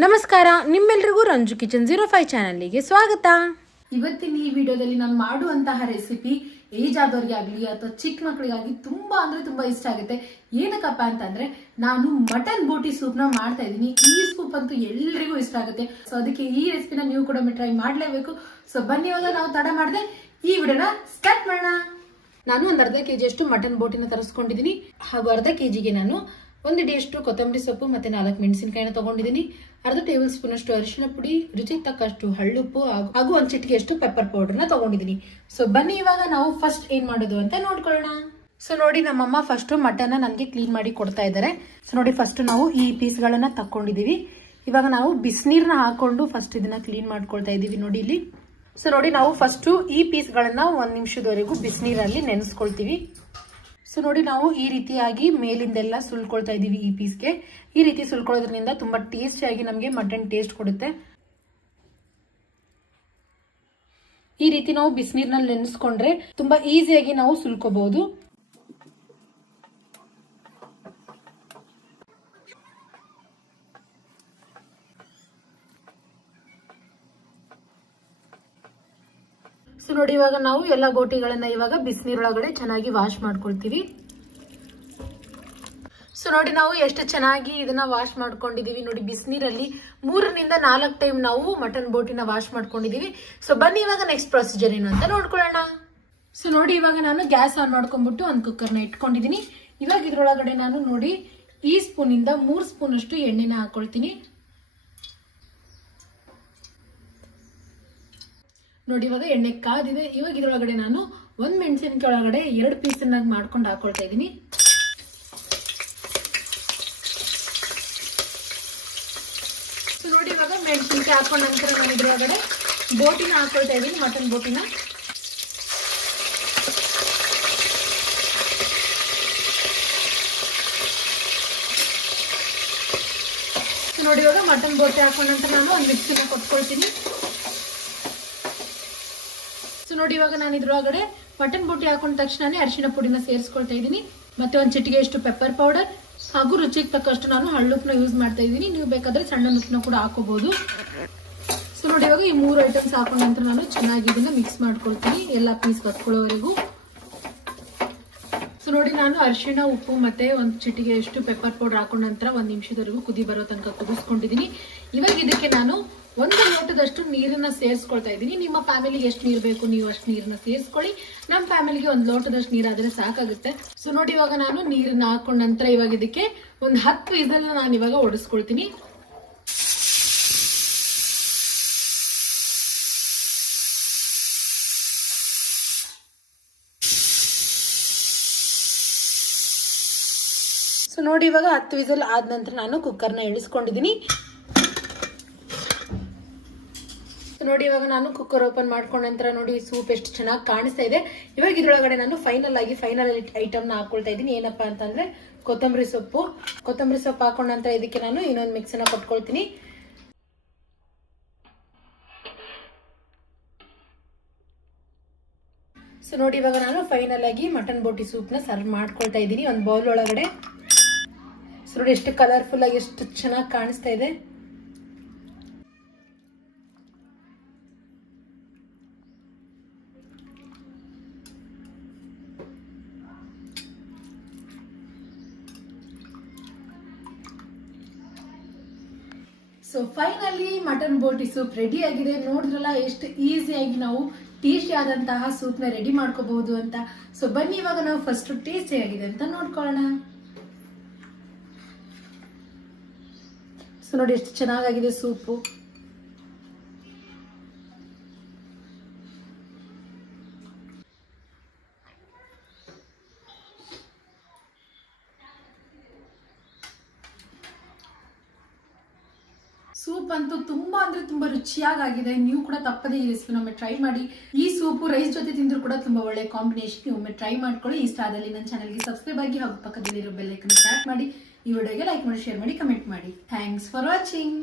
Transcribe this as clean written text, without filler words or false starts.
ನಮಸ್ಕಾರ, ನಿಮ್ಮೆಲ್ಲರಿಗೂ ರಂಜು ಕಿಚನ್ 05 ಚಾನಲ್ಗೆ ಸ್ವಾಗತ. ಇವತ್ತಿನ ಈ ವಿಡಿಯೋದಲ್ಲಿ ನಾನು ಮಾಡುವಂತಹ ರೆಸಿಪಿ ಏಜ್ ಆದವರಿಗೆ ಆಗಲಿ ಅಥವಾ ಚಿಕ್ಕ ಮಕ್ಕಳಿಗಾಗಿ ತುಂಬಾ ಇಷ್ಟ ಆಗುತ್ತೆ. ಏನಕ್ಕಪ್ಪ ಅಂತಂದ್ರೆ ನಾನು ಮಟನ್ ಬೋಟಿ ಸೂಪ್ ನ ಮಾಡ್ತಾ ಇದ್ದೀನಿ. ಈ ಸೂಪ್ ಅಂತೂ ಎಲ್ಲರಿಗೂ ಇಷ್ಟ ಆಗುತ್ತೆ. ಸೊ ಅದಕ್ಕೆ ಈ ರೆಸಿಪಿನ ನೀವು ಕೂಡ ಟ್ರೈ ಮಾಡ್ಲೇಬೇಕು. ಸೊ ಬನ್ನಿ, ಇವಾಗ ನಾವು ತಡ ಮಾಡದೆ ಈ ವಿಡಿಯೋನ ಸ್ಟಾರ್ಟ್ ಮಾಡೋಣ. ನಾನು ಒಂದು ಅರ್ಧ ಕೆಜಿ ಅಷ್ಟು ಮಟನ್ ಬೋಟಿನ ತರಿಸ್ಕೊಂಡಿದ್ದೀನಿ. ಹಾಗೂ ಅರ್ಧ ಕೆಜಿಗೆ ನಾನು 1 ಹಿಡಿಯಷ್ಟು ಕೊತ್ತಂಬರಿ ಸೊಪ್ಪು ಮತ್ತೆ 4 ಮೆಣಸಿನಕಾಯಿನ ತಗೊಂಡಿದ್ದೀನಿ. ಅರ್ಧ ಟೇಬಲ್ ಸ್ಪೂನ್ ಅಷ್ಟು ಅರಿಶಿನ ಪುಡಿ, ರುಚಿಗೆ ತಕ್ಕಷ್ಟು ಹಳ್ಳುಪ್ಪು ಹಾಗೂ 1 ಚಿಟಿಕೆ ಅಷ್ಟು ಪೆಪ್ಪರ್ ಪೌಡರ್ನ ತಗೊಂಡಿದ್ದೀನಿ. ಸೊ ಬನ್ನಿ, ಇವಾಗ ನಾವು ಫಸ್ಟ್ ಏನ್ ಮಾಡೋದು ಅಂತ ನೋಡ್ಕೊಳ್ಳೋಣ. ಸೊ ನೋಡಿ, ನಮ್ಮಮ್ಮ ಫಸ್ಟ್ ಮಟನ್ ನನಗೆ ಕ್ಲೀನ್ ಮಾಡಿ ಕೊಡ್ತಾ ಇದ್ದಾರೆ. ಸೊ ನೋಡಿ, ಫಸ್ಟ್ ನಾವು ಈ ಪೀಸ್ಗಳನ್ನ ತಕೊಂಡಿದೀವಿ. ಇವಾಗ ನಾವು ಬಿಸಿನೀರ್ನ ಹಾಕೊಂಡು ಫಸ್ಟ್ ಇದನ್ನ ಕ್ಲೀನ್ ಮಾಡ್ಕೊಳ್ತಾ ಇದೀವಿ. ನೋಡಿ ಇಲ್ಲಿ. ಸೊ ನೋಡಿ, ನಾವು ಫಸ್ಟ್ ಈ ಪೀಸ್ಗಳನ್ನ 1 ನಿಮಿಷದವರೆಗೂ ಬಿಸಿನೀರಲ್ಲಿ ನೆನೆಸ್ಕೊಳ್ತೀವಿ. ಸೊ ನೋಡಿ, ನಾವು ಈ ರೀತಿಯಾಗಿ ಮೇಲಿಂದೆಲ್ಲ ಸುಲ್ಕೊಳ್ತಾ ಇದೀವಿ. ಈ ಪೀಸ್ಗೆ ಈ ರೀತಿ ಸುಲ್ಕೊಳ್ಳೋದ್ರಿಂದ ತುಂಬಾ ಟೇಸ್ಟಿಯಾಗಿ ನಮಗೆ ಮಟನ್ ಟೇಸ್ಟ್ ಕೊಡುತ್ತೆ. ಈ ರೀತಿ ನಾವು ಬಿಸಿನೀರ್ನಲ್ಲಿ ನೆನೆಸ್ಕೊಂಡ್ರೆ ತುಂಬಾ ಈಸಿಯಾಗಿ ನಾವು ಸುಲ್ಕೋಬಹುದು. ಸೊ ನೋಡಿ, ಇವಾಗ ನಾವು ಎಲ್ಲ ಬೋಟಿಗಳನ್ನ ಇವಾಗ ಬಿಸಿನೀರೊಳಗಡೆ ಚೆನ್ನಾಗಿ ವಾಶ್ ಮಾಡ್ಕೊಳ್ತೀವಿ. ಸೊ ನೋಡಿ, ನಾವು ಎಷ್ಟು ಚೆನ್ನಾಗಿ ಇದನ್ನ ವಾಶ್ ಮಾಡ್ಕೊಂಡಿದೀವಿ. ನೋಡಿ, ಬಿಸಿನೀರಲ್ಲಿ 3 ನಿಂದ 4 ಟೈಮ್ ನಾವು ಮಟನ್ ಬೋಟಿನ ವಾಶ್ ಮಾಡ್ಕೊಂಡಿದೀವಿ. ಸೊ ಬನ್ನಿ, ಇವಾಗ ನೆಕ್ಸ್ಟ್ ಪ್ರೊಸೀಜರ್ ಏನು ಅಂತ ನೋಡ್ಕೊಳ್ಳೋಣ. ಸೊ ನೋಡಿ, ಇವಾಗ ನಾನು ಗ್ಯಾಸ್ ಆನ್ ಮಾಡ್ಕೊಂಡ್ಬಿಟ್ಟು ಒಂದು ಕುಕ್ಕರ್ನ ಇಟ್ಕೊಂಡಿದೀನಿ. ಇವಾಗ ಇದ್ರೊಳಗಡೆ ನಾನು ನೋಡಿ ಈ ಸ್ಪೂನ್ ಇಂದ 3 ಸ್ಪೂನ್ ಅಷ್ಟು ಎಣ್ಣೆನ ಹಾಕೊಳ್ತೀನಿ. ನೋಡಿ, ಇವಾಗ ಎಣ್ಣೆ ಕಾದಿದೆ. ಇವಾಗ ಇದ್ರೊಳಗಡೆ ನಾನು 1 ಮೆಣಸಿನಕಾಯಿ ಒಳಗಡೆ 2 ಪೀಸನ್ನಾಗಿ ಮಾಡ್ಕೊಂಡು ಹಾಕೊಳ್ತಾ ಇದ್ದೀನಿ. ಸೊ ನೋಡಿ, ಇವಾಗ ಮೆಣಸಿನಕಾಯಿ ಹಾಕೊಂಡ ನಂತರ ನಾನು ಇದ್ರೊಳಗಡೆ ಬೋಟಿನ ಹಾಕೊಳ್ತಾ ಇದ್ದೀನಿ, ಮಟನ್ ಬೋಟಿನ. ನೋಡಿ, ಇವಾಗ ಮಟನ್ ಬೋಟಿ ಹಾಕೊಂಡ ನಂತರ ನಾನು ಒಂದು ಮಿಕ್ಸಿನ ಕೊಟ್ಕೊಳ್ತೀನಿ. ಸೊ ನೋಡಿ, ಇವಾಗ ನಾನು ಇದ್ರೊಳಗಡೆ ಮಟನ್ ಬೋಟಿ ಹಾಕೊಂಡ ತಕ್ಷಣ ಅರಿಶಿನ ಪುಡಿನ ಸೇರಿಸ್ಕೊಳ್ತಾ ಇದ್ದೀನಿ. ಮತ್ತೆ 1 ಚಿಟಿಕೆ ಅಷ್ಟು ಪೆಪ್ಪರ್ ಪೌಡರ್ ಹಾಗೂ ರುಚಿಗೆ ತಕ್ಕಷ್ಟು ನಾನು ಹಳ್ಳುಪ್ಪನ ಯೂಸ್ ಮಾಡ್ತಾ ಇದ್ದೀನಿ. ನೀವು ಬೇಕಾದ್ರೆ ಸಣ್ಣ ಉಪ್ಪನ್ನ ಕೂಡ ಹಾಕೋಬಹುದು. ಸೊ ನೋಡಿ, ಇವಾಗ ಈ 3 ಐಟಮ್ಸ್ ಹಾಕೊಂಡ ನಂತರ ನಾನು ಚೆನ್ನಾಗಿ ಇದನ್ನ ಮಿಕ್ಸ್ ಮಾಡ್ಕೊಳ್ತೀನಿ, ಎಲ್ಲ ಪೀಸ್ ಬತ್ಕೊಳ್ಳೋವರೆಗೂ. ಸೊ ನೋಡಿ, ನಾನು ಅರಿಶಿಣ, ಉಪ್ಪು ಮತ್ತೆ 1 ಚಿಟಿಕೆ ಅಷ್ಟು ಪೆಪ್ಪರ್ ಪೌಡರ್ ಹಾಕೊಂಡ ನಂತರ 1 ನಿಮಿಷದವರೆಗೂ ಕುದಿ ಬರೋ ತನಕ ಕುದಿಸ್ಕೊಂಡಿದ್ದೀನಿ. ಇವಾಗ ಇದಕ್ಕೆ ನಾನು 1 ಲೋಟದಷ್ಟು ನೀರನ್ನ ಸೇರಿಸ್ಕೊಳ್ತಾ ಇದ್ದೀನಿ. ನಿಮ್ಮ ಫ್ಯಾಮಿಲಿಗೆ ಎಷ್ಟು ನೀರು ಬೇಕು ನೀವು ಅಷ್ಟು ನೀರನ್ನ ಸೇರಿಸ್ಕೊಳ್ಳಿ. ನಮ್ಮ ಫ್ಯಾಮಿಲಿಗೆ 1 ಲೋಟದಷ್ಟು ನೀರಾದ್ರೆ ಸಾಕಾಗುತ್ತೆ. ಸೊ ನೋಡಿ, ಇವಾಗ ನಾನು ನೀರನ್ನ ಹಾಕೊಂಡ ನಂತರ ಇವಾಗ ಇದಕ್ಕೆ ಒಂದು 10 ವಿಸಲ್ ನಾನು ಇವಾಗ ಓಡಿಸ್ಕೊಳ್ತೀನಿ. ಸೊ ನೋಡಿ, ಇವಾಗ 10 ವಿಸಲ್ ಆದ ನಂತರ ನಾನು ಕುಕ್ಕರ್ನ ಇಳಿಸ್ಕೊಂಡಿದ್ದೀನಿ. ನೋಡಿ, ಇವಾಗ ನಾನು ಕುಕ್ಕರ್ ಓಪನ್ ಮಾಡ್ಕೊಂಡ ನಂತರ ನೋಡಿ ಸೂಪ್ ಎಷ್ಟು ಚೆನ್ನಾಗಿ ಕಾಣಿಸ್ತಾ ಇದೆ. ಇವಾಗ ಇದ್ರೊಳಗಡೆ ನಾನು ಫೈನಲ್ ಐಟಮ್ ನ ಹಾಕೊಳ್ತಾ ಇದ್ದೀನಿ. ಏನಪ್ಪಾ ಅಂತಂದ್ರೆ ಕೊತ್ತಂಬರಿ ಸೊಪ್ಪು ಹಾಕೊಂಡ ನಂತರ ಇದಕ್ಕೆ ನಾನು ಇನ್ನೊಂದು ಮಿಕ್ಸ್ ನ ಕೊಟ್ಕೊಳ್ತೀನಿ. ಸೊ ನೋಡಿ, ಇವಾಗ ನಾನು ಫೈನಲ್ ಆಗಿ ಮಟನ್ ಬೋಟಿ ಸೂಪ್ ನ ಸರ್ವ್ ಮಾಡ್ಕೊಳ್ತಾ ಇದ್ದೀನಿ ಒಂದು ಬೌಲ್ ಒಳಗಡೆ. ಸೊ ನೋಡಿ, ಎಷ್ಟು ಕಲರ್ಫುಲ್ ಆಗಿ ಎಷ್ಟು ಚೆನ್ನಾಗಿ ಕಾಣಿಸ್ತಾ ಇದೆ. So finally mutton boti soup ready ಆಗಿದೆ. ನೋಡಿದ್ರಲ್ಲ ಎಷ್ಟು ಈಸಿಯಾಗಿ ನಾವು ಟೇಸ್ಟಿ ಆದಂತಹ ಸೂಪ್ ನ ರೆಡಿ ಮಾಡ್ಕೋಬಹುದು ಅಂತ. ಸೊ ಬನ್ನಿ, ಇವಾಗ ನಾವು ಫಸ್ಟ್ ಟೇಸ್ಟಿ ಆಗಿದೆ ಅಂತ ನೋಡ್ಕೊಳ್ಳೋಣ. ಸೊ ನೋಡಿ, ಎಷ್ಟು ಚೆನ್ನಾಗಿದೆ ಸೂಪು. ಸೂಪ್ ಅಂತೂ ತುಂಬಾ ರುಚಿಯಾಗಿದೆ. ನೀವು ಕೂಡ ತಪ್ಪದೇ ಈ ರೆಸಿಪಿ ಒಮ್ಮೆ ಟ್ರೈ ಮಾಡಿ. ಈ ಸೂಪು ರೈಸ್ ಜೊತೆ ತಿಂದ್ರು ಕೂಡ ತುಂಬಾ ಒಳ್ಳೆ ಕಾಂಬಿನೇಷನ್. ನೀವು ಒಮ್ಮೆ ಟ್ರೈ ಮಾಡ್ಕೊಳ್ಳಿ. ಇಷ್ಟ ಆದಲ್ಲಿ ನನ್ನ ಚಾನಲ್ಗೆ ಸಬ್ಸ್ಕ್ರೈಬ್ ಆಗಿ ಹಾಗೂ ಪಕ್ಕದಲ್ಲಿರೋ ಬೆಲ್ ಐಕನ್ ಟ್ಯಾಪ್ ಮಾಡಿ. ಈ ವಿಡಿಯೋಗೆ ಲೈಕ್ ಮಾಡಿ, ಶೇರ್ ಮಾಡಿ, ಕಮೆಂಟ್ ಮಾಡಿ. Thanks for watching.